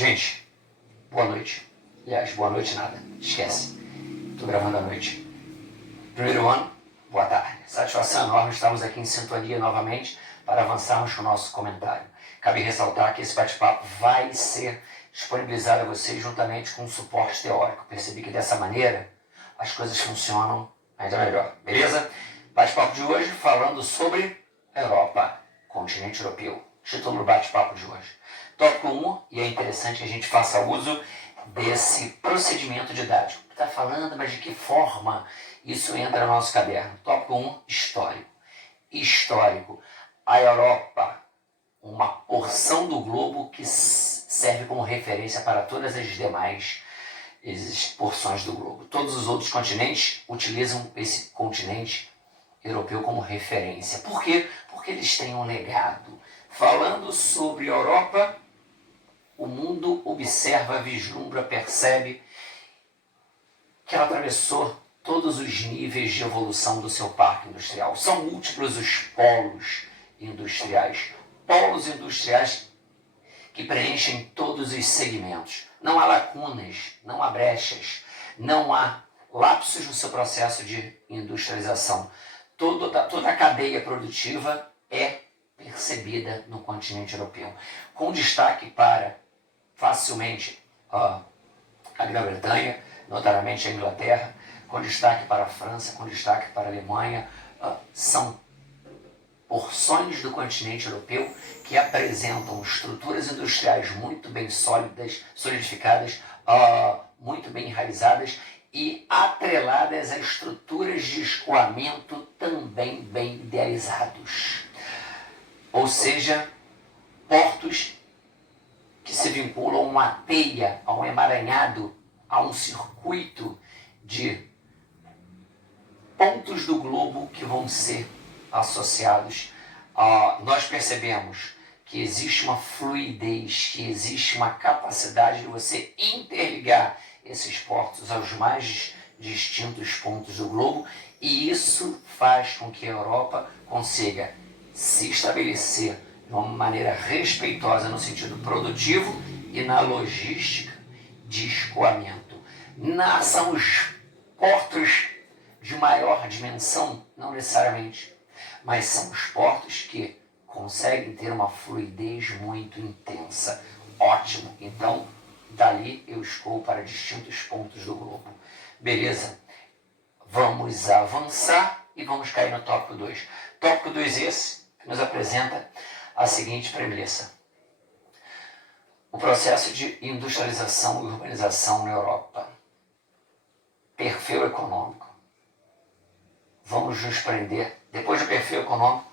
Gente, boa noite. Aliás, boa noite nada. Esquece. Tô gravando à noite. Primeiro ano, boa tarde. Satisfação enorme, estamos aqui em sintonia novamente para avançarmos com o nosso comentário. Cabe ressaltar que esse bate-papo vai ser disponibilizado a vocês juntamente com um suporte teórico. Percebi que dessa maneira as coisas funcionam ainda melhor. Beleza? Bate-papo de hoje falando sobre Europa, continente europeu. Título do bate-papo de hoje. Tópico 1, e é interessante que a gente faça uso desse procedimento didático. Está falando, mas de que forma isso entra no nosso caderno? Tópico 1, histórico. Histórico. A Europa, uma porção do globo que serve como referência para todas as demais porções do globo. Todos os outros continentes utilizam esse continente europeu como referência. Por quê? Porque eles têm um legado. Falando sobre a Europa, o mundo observa, vislumbra, percebe que ela atravessou todos os níveis de evolução do seu parque industrial. São múltiplos os polos industriais. Polos industriais que preenchem todos os segmentos. Não há lacunas, não há brechas, não há lapsos no seu processo de industrialização. Toda a cadeia produtiva é percebida no continente europeu, com destaque para, facilmente, a Grã-Bretanha, notadamente a Inglaterra, com destaque para a França, com destaque para a Alemanha. São porções do continente europeu que apresentam estruturas industriais muito bem sólidas, solidificadas, muito bem enraizadas e atreladas a estruturas de escoamento também bem idealizados. Ou seja, portos que se vinculam a uma teia, a um emaranhado, a um circuito de pontos do globo que vão ser associados. Nós percebemos que existe uma fluidez, que existe uma capacidade de você interligar esses portos aos mais distintos pontos do globo, e isso faz com que a Europa consiga se estabelecer de uma maneira respeitosa no sentido produtivo e na logística de escoamento. São os portos de maior dimensão? Não necessariamente, mas são os portos que conseguem ter uma fluidez muito intensa. Ótimo! Então, dali eu escoo para distintos pontos do globo. Beleza? Vamos avançar e vamos cair no tópico 2. Tópico 2 esse que nos apresenta a seguinte premissa. O processo de industrialização e urbanização na Europa. Perfil econômico. Vamos nos prender, depois do perfil econômico,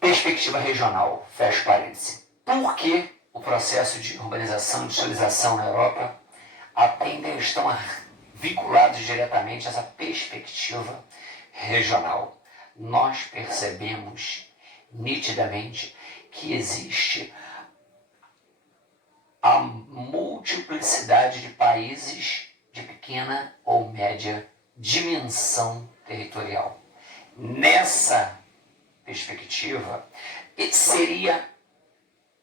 perspectiva regional, fecho parênteses. Por que o processo de urbanização e industrialização na Europa estão vinculados diretamente a essa perspectiva regional? Nós percebemos nitidamente que existe a multiplicidade de países de pequena ou média dimensão territorial. Nessa perspectiva, seria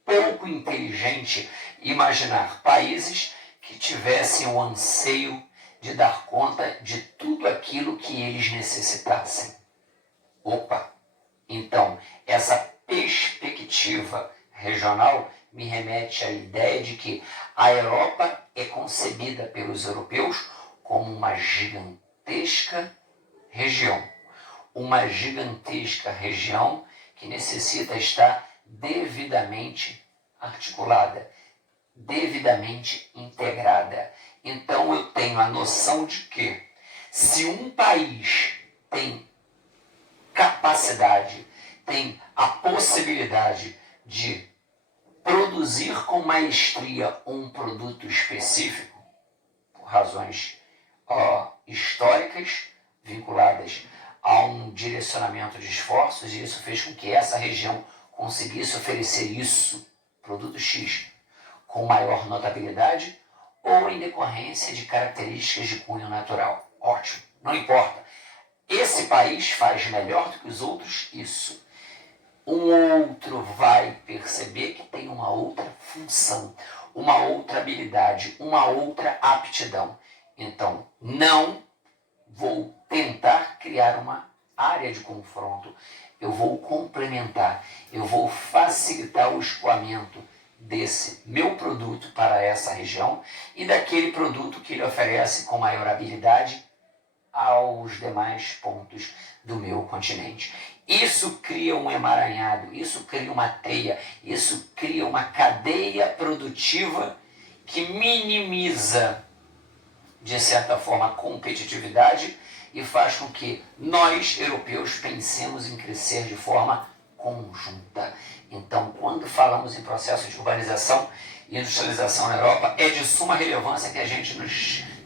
pouco inteligente imaginar países que tivessem o anseio de dar conta de tudo aquilo que eles necessitassem. Então, essa perspectiva regional me remete à ideia de que a Europa é concebida pelos europeus como uma gigantesca região. Uma gigantesca região que necessita estar devidamente articulada, devidamente integrada. Então eu tenho a noção de que se um país tem capacidade, tem a possibilidade de produzir com maestria um produto específico, por razões históricas vinculadas a um direcionamento de esforços, e isso fez com que essa região conseguisse oferecer isso, produto X, com maior notabilidade ou em decorrência de características de cunho natural. Ótimo, não importa. Esse país faz melhor do que os outros isso. um outro vai perceber que tem uma outra função, uma outra habilidade, uma outra aptidão. Então, não vou tentar criar uma área de confronto. Eu vou complementar, eu vou facilitar o escoamento desse meu produto para essa região e daquele produto que ele oferece com maior habilidade aos demais pontos do meu continente. Isso cria um emaranhado, isso cria uma teia, isso cria uma cadeia produtiva que minimiza, de certa forma, a competitividade e faz com que nós, europeus, pensemos em crescer de forma conjunta. Então, quando falamos em processo de urbanização e industrialização na Europa, é de suma relevância que a gente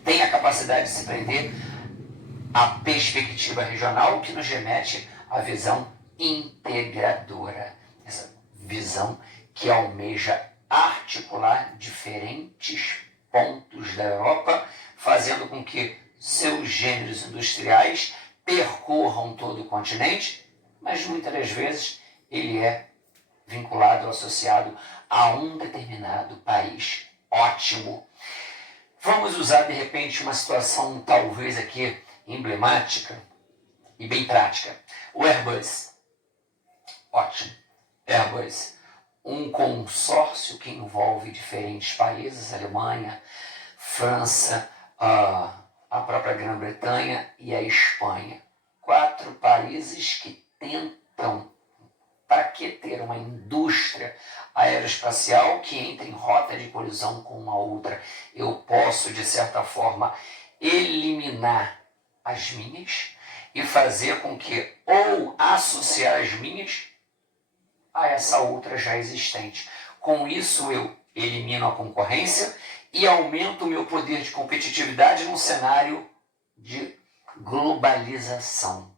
tenha a capacidade de se prender à perspectiva regional, que nos remete à visão integradora. Essa visão que almeja articular diferentes pontos da Europa, fazendo com que seus gêneros industriais percorram todo o continente, mas muitas das vezes ele é vinculado, associado a um determinado país. Ótimo! Vamos usar, de repente, uma situação talvez aqui emblemática e bem prática. O Airbus. Ótimo. Airbus. Um consórcio que envolve diferentes países, Alemanha, França, a própria Grã-Bretanha e a Espanha. 4 países que tentam, para que ter uma indústria aeroespacial que entre em rota de colisão com uma outra? Eu posso, de certa forma, eliminar as minhas e fazer com que, ou associar as minhas a essa outra já existente. Com isso, eu elimino a concorrência e aumento o meu poder de competitividade num cenário de globalização.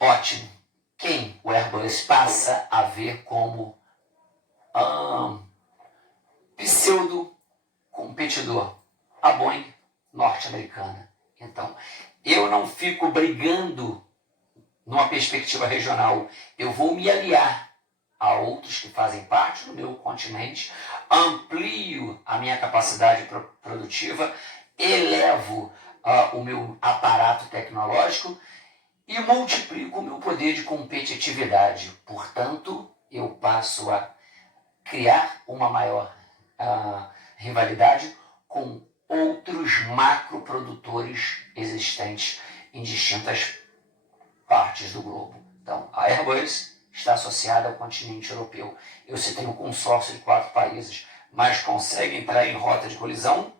Ótimo. Quem o Airbus passa a ver como pseudo-competidor? A Boeing norte-americana. Então, eu não fico brigando numa perspectiva regional. Eu vou me aliar a outros que fazem parte do meu continente, amplio a minha capacidade produtiva, elevo o meu aparato tecnológico e multiplico o meu poder de competitividade. Portanto, eu passo a criar uma maior rivalidade com outros macroprodutores existentes em distintas partes do globo. Então, a Airbus está associada ao continente europeu. Eu citei um consórcio de 4 países, mas consegue entrar em rota de colisão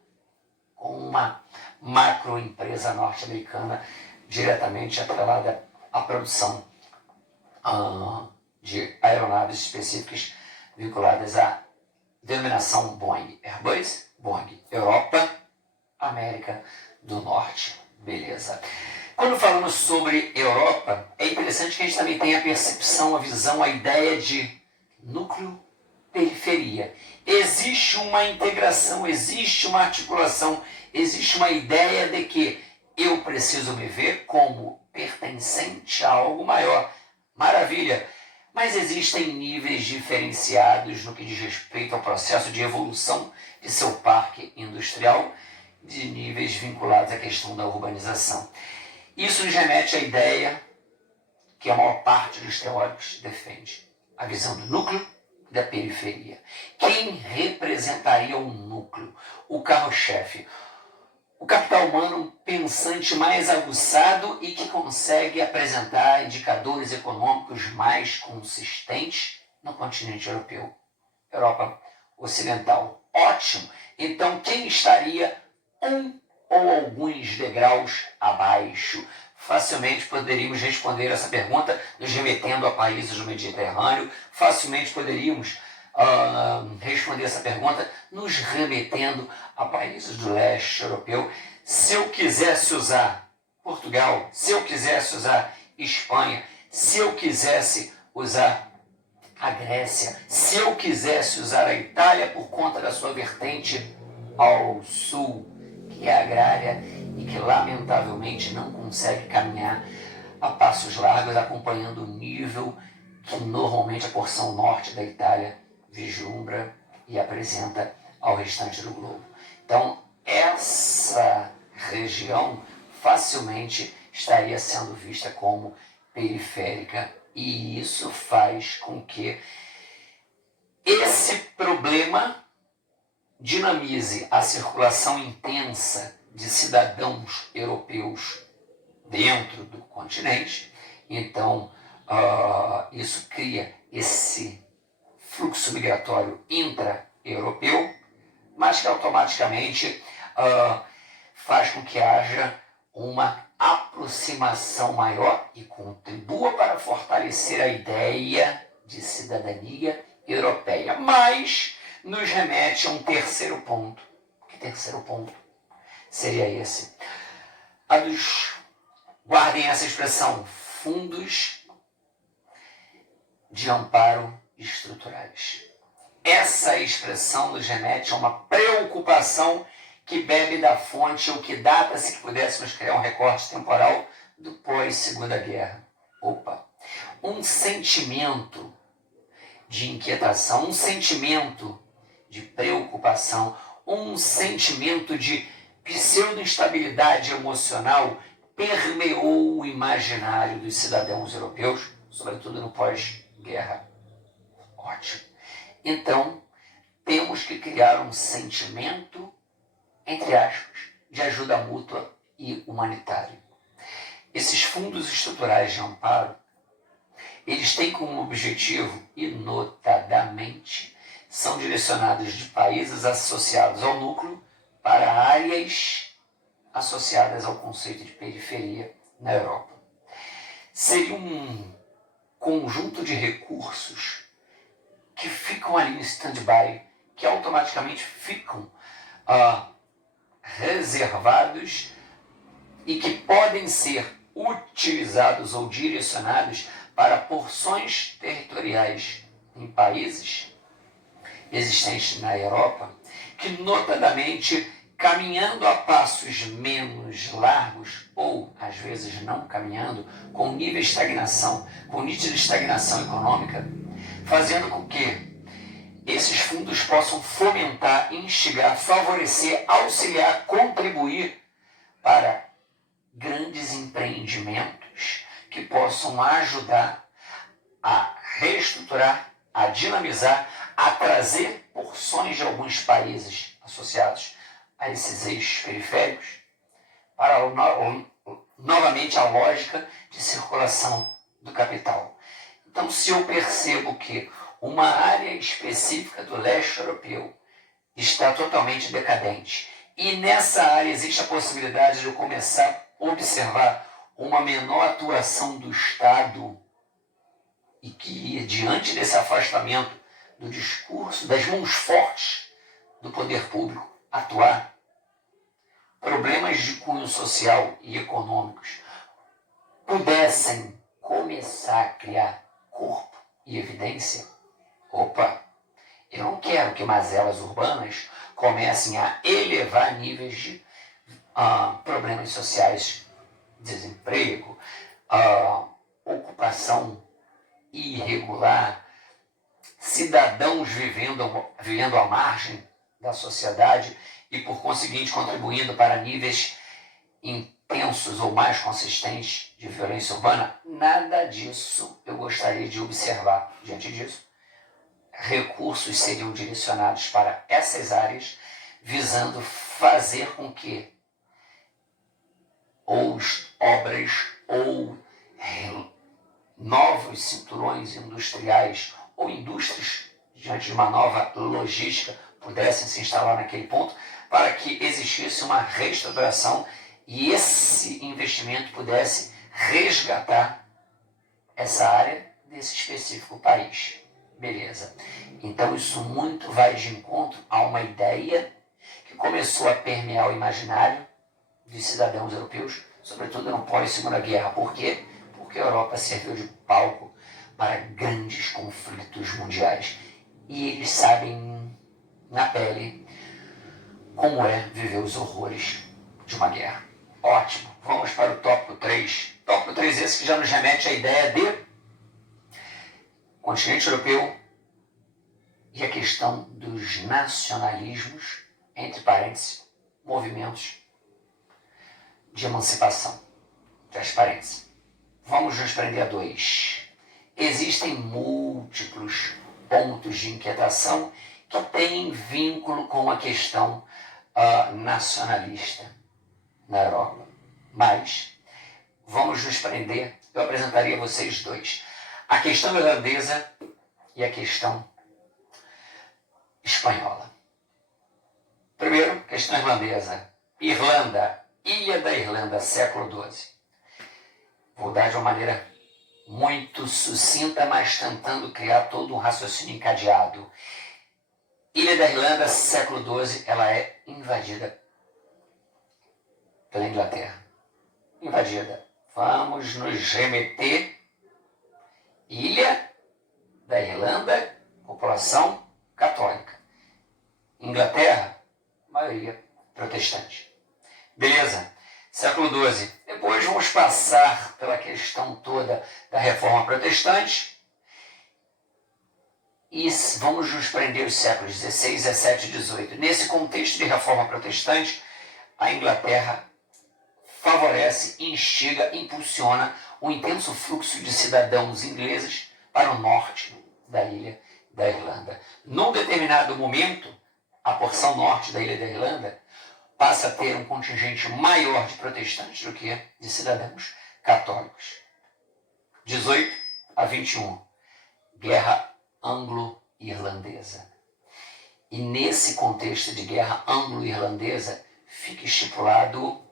com uma macroempresa norte-americana diretamente atrelada à produção de aeronaves específicas vinculadas à denominação Boeing. Airbus, Boeing. Europa, América do Norte. Beleza. Quando falamos sobre Europa, é interessante que a gente também tenha a percepção, a visão, a ideia de núcleo-periferia. Existe uma integração, existe uma articulação, existe uma ideia de que eu preciso me ver como pertencente a algo maior. Maravilha! Mas existem níveis diferenciados no que diz respeito ao processo de evolução de seu parque industrial, de níveis vinculados à questão da urbanização. Isso nos remete à ideia que a maior parte dos teóricos defende, a visão do núcleo e da periferia. Quem representaria o núcleo, o carro-chefe? O capital humano pensante mais aguçado e que consegue apresentar indicadores econômicos mais consistentes no continente europeu. Europa Ocidental. Ótimo! Então, quem estaria ou alguns degraus abaixo? Facilmente poderíamos responder essa pergunta nos remetendo a países do Mediterrâneo, facilmente poderíamos responder essa pergunta nos remetendo a países do leste europeu. Se eu quisesse usar Portugal, se eu quisesse usar Espanha, se eu quisesse usar a Grécia, se eu quisesse usar a Itália por conta da sua vertente ao sul, que é agrária e que lamentavelmente não consegue caminhar a passos largos, acompanhando o nível que normalmente a porção norte da Itália vislumbra e apresenta ao restante do globo. Então, essa região facilmente estaria sendo vista como periférica, e isso faz com que esse problema dinamize a circulação intensa de cidadãos europeus dentro do continente. Então, isso cria esse fluxo migratório intra-europeu, mas que automaticamente faz com que haja uma aproximação maior e contribua para fortalecer a ideia de cidadania europeia. Mas nos remete a um terceiro ponto. Que terceiro ponto seria esse? Guardem essa expressão, fundos de amparo estruturais. Essa expressão nos remete a uma preocupação que bebe da fonte, ou que data-se que pudéssemos criar um recorte temporal do pós-Segunda Guerra. Um sentimento de inquietação, um sentimento de preocupação, um sentimento de pseudo-instabilidade emocional permeou o imaginário dos cidadãos europeus, sobretudo no pós-guerra. Ótimo. Então, temos que criar um sentimento, entre aspas, de ajuda mútua e humanitária. Esses fundos estruturais de amparo, eles têm como objetivo, e notadamente, são direcionados de países associados ao núcleo para áreas associadas ao conceito de periferia na Europa. Seria um conjunto de recursos que ficam ali no stand-by, que automaticamente ficam reservados e que podem ser utilizados ou direcionados para porções territoriais em países existentes na Europa, que notadamente, caminhando a passos menos largos, ou às vezes não caminhando, com nítida estagnação econômica, fazendo com que esses fundos possam fomentar, instigar, favorecer, auxiliar, contribuir para grandes empreendimentos que possam ajudar a reestruturar, a dinamizar, a trazer porções de alguns países associados a esses eixos periféricos para novamente a lógica de circulação do capital. Então, se eu percebo que uma área específica do leste europeu está totalmente decadente e nessa área existe a possibilidade de eu começar a observar uma menor atuação do Estado, e que, diante desse afastamento do discurso, das mãos fortes do poder público atuar, problemas de cunho social e econômicos pudessem começar a criar corpo e evidência, eu não quero que mazelas urbanas comecem a elevar níveis de problemas sociais, desemprego, ocupação irregular, cidadãos vivendo à margem da sociedade e, por conseguinte, contribuindo para níveis intensos ou mais consistentes de violência urbana. Nada disso eu gostaria de observar. Diante disso, recursos seriam direcionados para essas áreas, visando fazer com que obras ou novos cinturões industriais ou indústrias, diante de uma nova logística, pudessem se instalar naquele ponto, para que existisse uma reestruturação e esse investimento pudesse resgatar essa área desse específico país. Beleza. Então isso muito vai de encontro a uma ideia que começou a permear o imaginário dos cidadãos europeus, sobretudo no pós-Segunda Guerra. Por quê? Porque a Europa serviu de palco para grandes conflitos mundiais. E eles sabem na pele como é viver os horrores de uma guerra. Ótimo. Vamos para o tópico 3, Tópico 3, esse que já nos remete à ideia de continente europeu e a questão dos nacionalismos, entre parênteses, movimentos de emancipação. Fecha parênteses. Vamos nos prender a 2. Existem múltiplos pontos de inquietação que têm vínculo com a questão nacionalista na Europa. Mas vamos nos prender, eu apresentaria a vocês 2. A questão irlandesa e a questão espanhola. Primeiro, questão irlandesa. Irlanda, Ilha da Irlanda, século XII. Vou dar de uma maneira muito sucinta, mas tentando criar todo um raciocínio encadeado. Ilha da Irlanda, século XII, ela é invadida pela Inglaterra. Invadida. Vamos nos remeter. Ilha da Irlanda, população católica. Inglaterra, maioria protestante. Beleza? Século XII. Depois vamos passar pela questão toda da reforma protestante e vamos nos prender os séculos XVI, XVII e XVIII. Nesse contexto de reforma protestante, a Inglaterra favorece, instiga, impulsiona um intenso fluxo de cidadãos ingleses para o norte da Ilha da Irlanda. Num determinado momento, a porção norte da Ilha da Irlanda passa a ter um contingente maior de protestantes do que de cidadãos católicos. 18 a 21, Guerra Anglo-Irlandesa. E nesse contexto de Guerra Anglo-Irlandesa, fica estipulado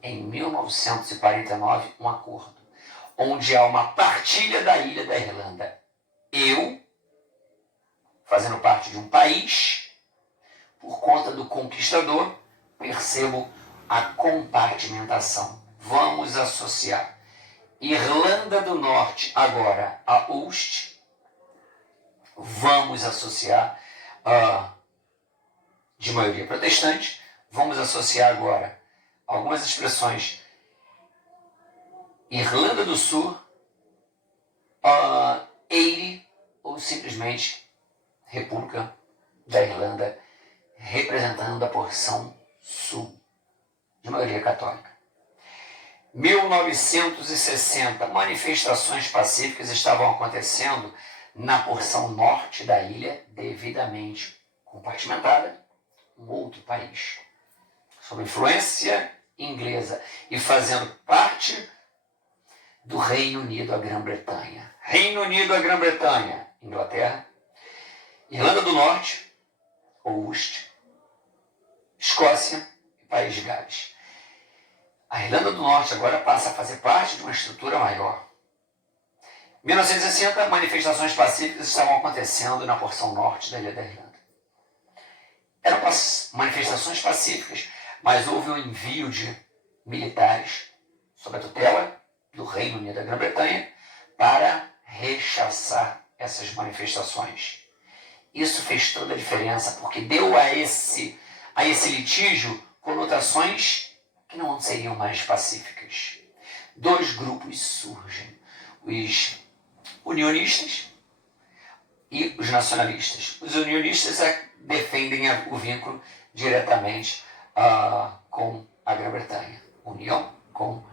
em 1949 um acordo, onde há uma partilha da Ilha da Irlanda. Eu, fazendo parte de um país, por conta do conquistador, percebo a compartimentação. Vamos associar Irlanda do Norte agora a Ulster. Vamos associar de maioria protestante. Vamos associar agora algumas expressões Irlanda do Sul, Eire ou simplesmente República da Irlanda, representando a porção sul, de maioria católica. 1960, manifestações pacíficas estavam acontecendo na porção norte da ilha, devidamente compartimentada, um outro país, sob influência inglesa e fazendo parte do Reino Unido, a Grã-Bretanha. Reino Unido, a Grã-Bretanha, Inglaterra, Irlanda do Norte, ou Ulster, Escócia e País de Gales. A Irlanda do Norte agora passa a fazer parte de uma estrutura maior. 1960, manifestações pacíficas estavam acontecendo na porção norte da Ilha da Irlanda. Eram manifestações pacíficas, mas houve um envio de militares sob a tutela do Reino Unido da Grã-Bretanha para rechaçar essas manifestações. Isso fez toda a diferença, porque deu a esse litígio conotações que não seriam mais pacíficas. 2 grupos surgem, os unionistas e os nacionalistas. Os unionistas defendem o vínculo diretamente com a Grã-Bretanha, união com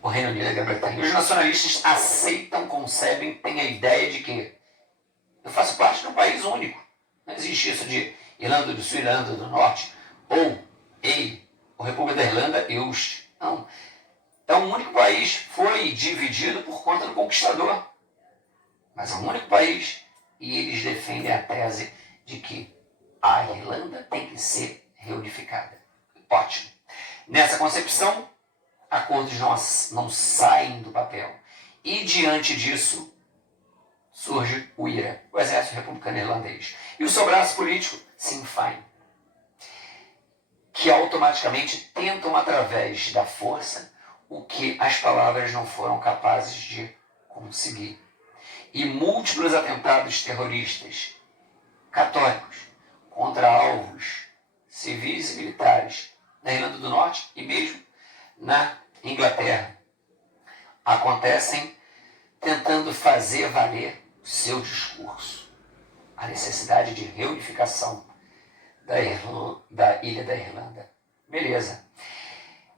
o Reino Unido da Grã-Bretanha. Os nacionalistas aceitam, concebem, têm a ideia de que eu faço parte de um país único. Não existe isso de Irlanda do Sul, Irlanda do Norte, ou República da Irlanda e Ulster. Não. É um único país, foi dividido por conta do conquistador. Mas é um único país e eles defendem a tese de que a Irlanda tem que ser reunificada. Ótimo. Nessa concepção, acordos não saem do papel. E diante disso, surge o IRA, o Exército Republicano Irlandês. E o seu braço político, Sinn Féin, que automaticamente tentam, através da força, o que as palavras não foram capazes de conseguir. E múltiplos atentados terroristas católicos contra alvos civis e militares na Irlanda do Norte e mesmo na Inglaterra acontecem tentando fazer valer o seu discurso. A necessidade de reunificação da ilha da Irlanda. Beleza.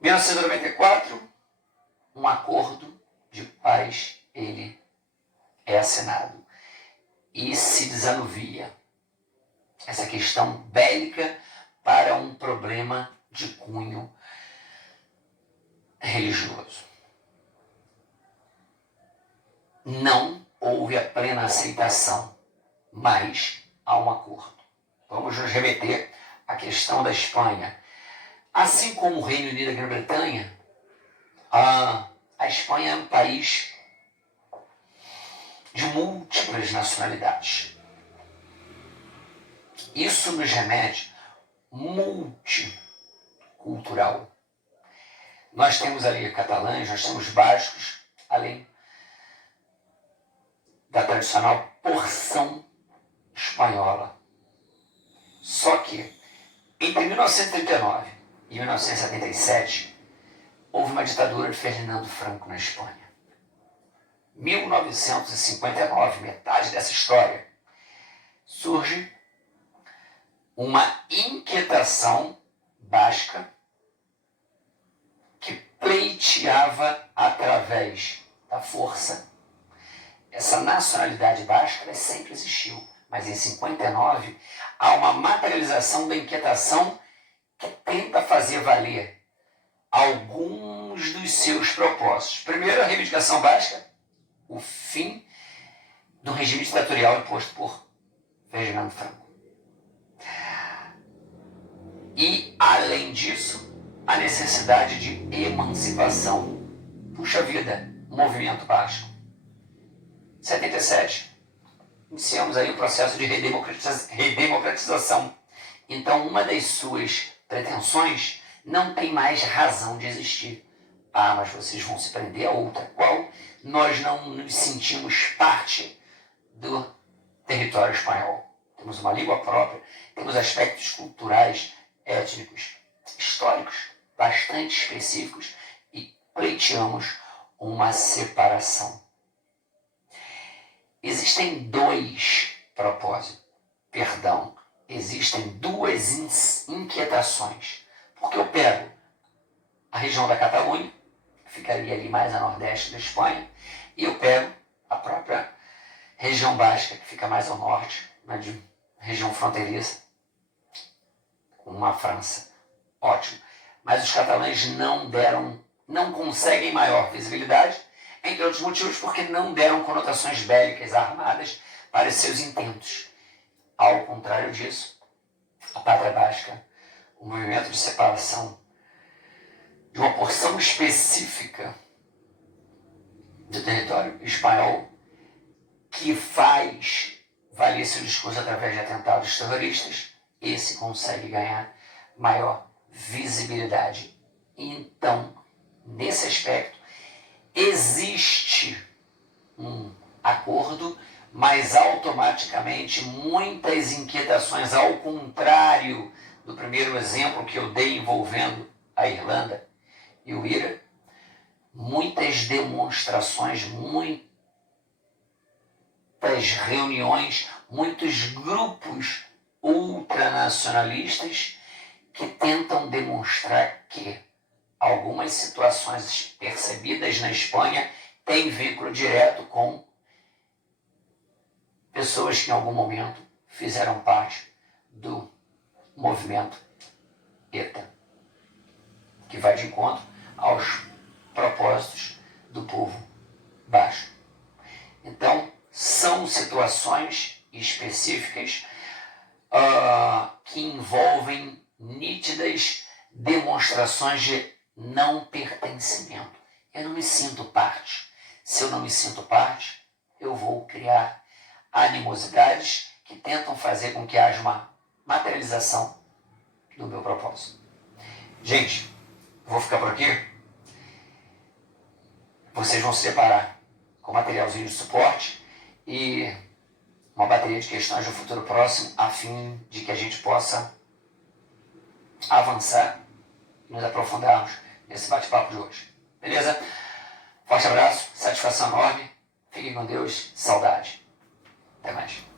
1994, um acordo de paz ele é assinado e se desanuvia essa questão bélica para um problema de cunho religioso. Não houve a plena aceitação, mas há um acordo. Vamos nos remeter à questão da Espanha. Assim como o Reino Unido e a Grã-Bretanha, a Espanha é um país de múltiplas nacionalidades. Isso nos remete multicultural. Nós temos ali catalães, nós temos bascos, além da tradicional porção espanhola. Só que, entre 1939 e 1977, houve uma ditadura de Ferdinando Franco na Espanha. 1959, metade dessa história, surge uma inquietação basca que pleiteava através da força. Essa nacionalidade basca sempre existiu, mas em 59 há uma materialização da inquietação que tenta fazer valer alguns dos seus propósitos. Primeiro, a reivindicação basca, o fim do regime ditatorial imposto por Ferdinando Franco. E, além disso, a necessidade de emancipação. Puxa vida, movimento basco. 77, iniciamos aí o processo de redemocratização. Então, uma das suas pretensões não tem mais razão de existir. Mas vocês vão se prender a outra. Qual? Nós não nos sentimos parte do território espanhol. Temos uma língua própria, temos aspectos culturais, étnicos, históricos bastante específicos e pleiteamos uma separação. Existem existem duas inquietações. Porque eu pego a região da Catalunha, que ficaria ali mais a nordeste da Espanha, e eu pego a própria região basca, que fica mais ao norte, região fronteiriça, com a França. Ótimo. Mas os catalães não conseguem maior visibilidade, entre outros motivos, porque não deram conotações bélicas armadas para seus intentos. Ao contrário disso, a Pátria Basca, o movimento de separação de uma porção específica do território espanhol que faz valer seu discurso através de atentados terroristas, esse consegue ganhar maior visibilidade. Então, nesse aspecto, existe um acordo, mas automaticamente muitas inquietações, ao contrário do primeiro exemplo que eu dei envolvendo a Irlanda e o IRA, muitas demonstrações, muitas reuniões, muitos grupos ultranacionalistas que tentam demonstrar que algumas situações percebidas na Espanha têm vínculo direto com pessoas que em algum momento fizeram parte do movimento ETA, que vai de encontro aos propósitos do povo basco. Então, são situações específicas que envolvem nítidas demonstrações de não pertencimento. Eu não me sinto parte. Se eu não me sinto parte, eu vou criar animosidades que tentam fazer com que haja uma materialização do meu propósito. Gente, eu vou ficar por aqui. Vocês vão se deparar com materialzinho de suporte e uma bateria de questões no futuro próximo, a fim de que a gente possa avançar e nos aprofundarmos nesse bate-papo de hoje. Beleza? Forte abraço, satisfação enorme. Fiquem com Deus, saudade. Até mais.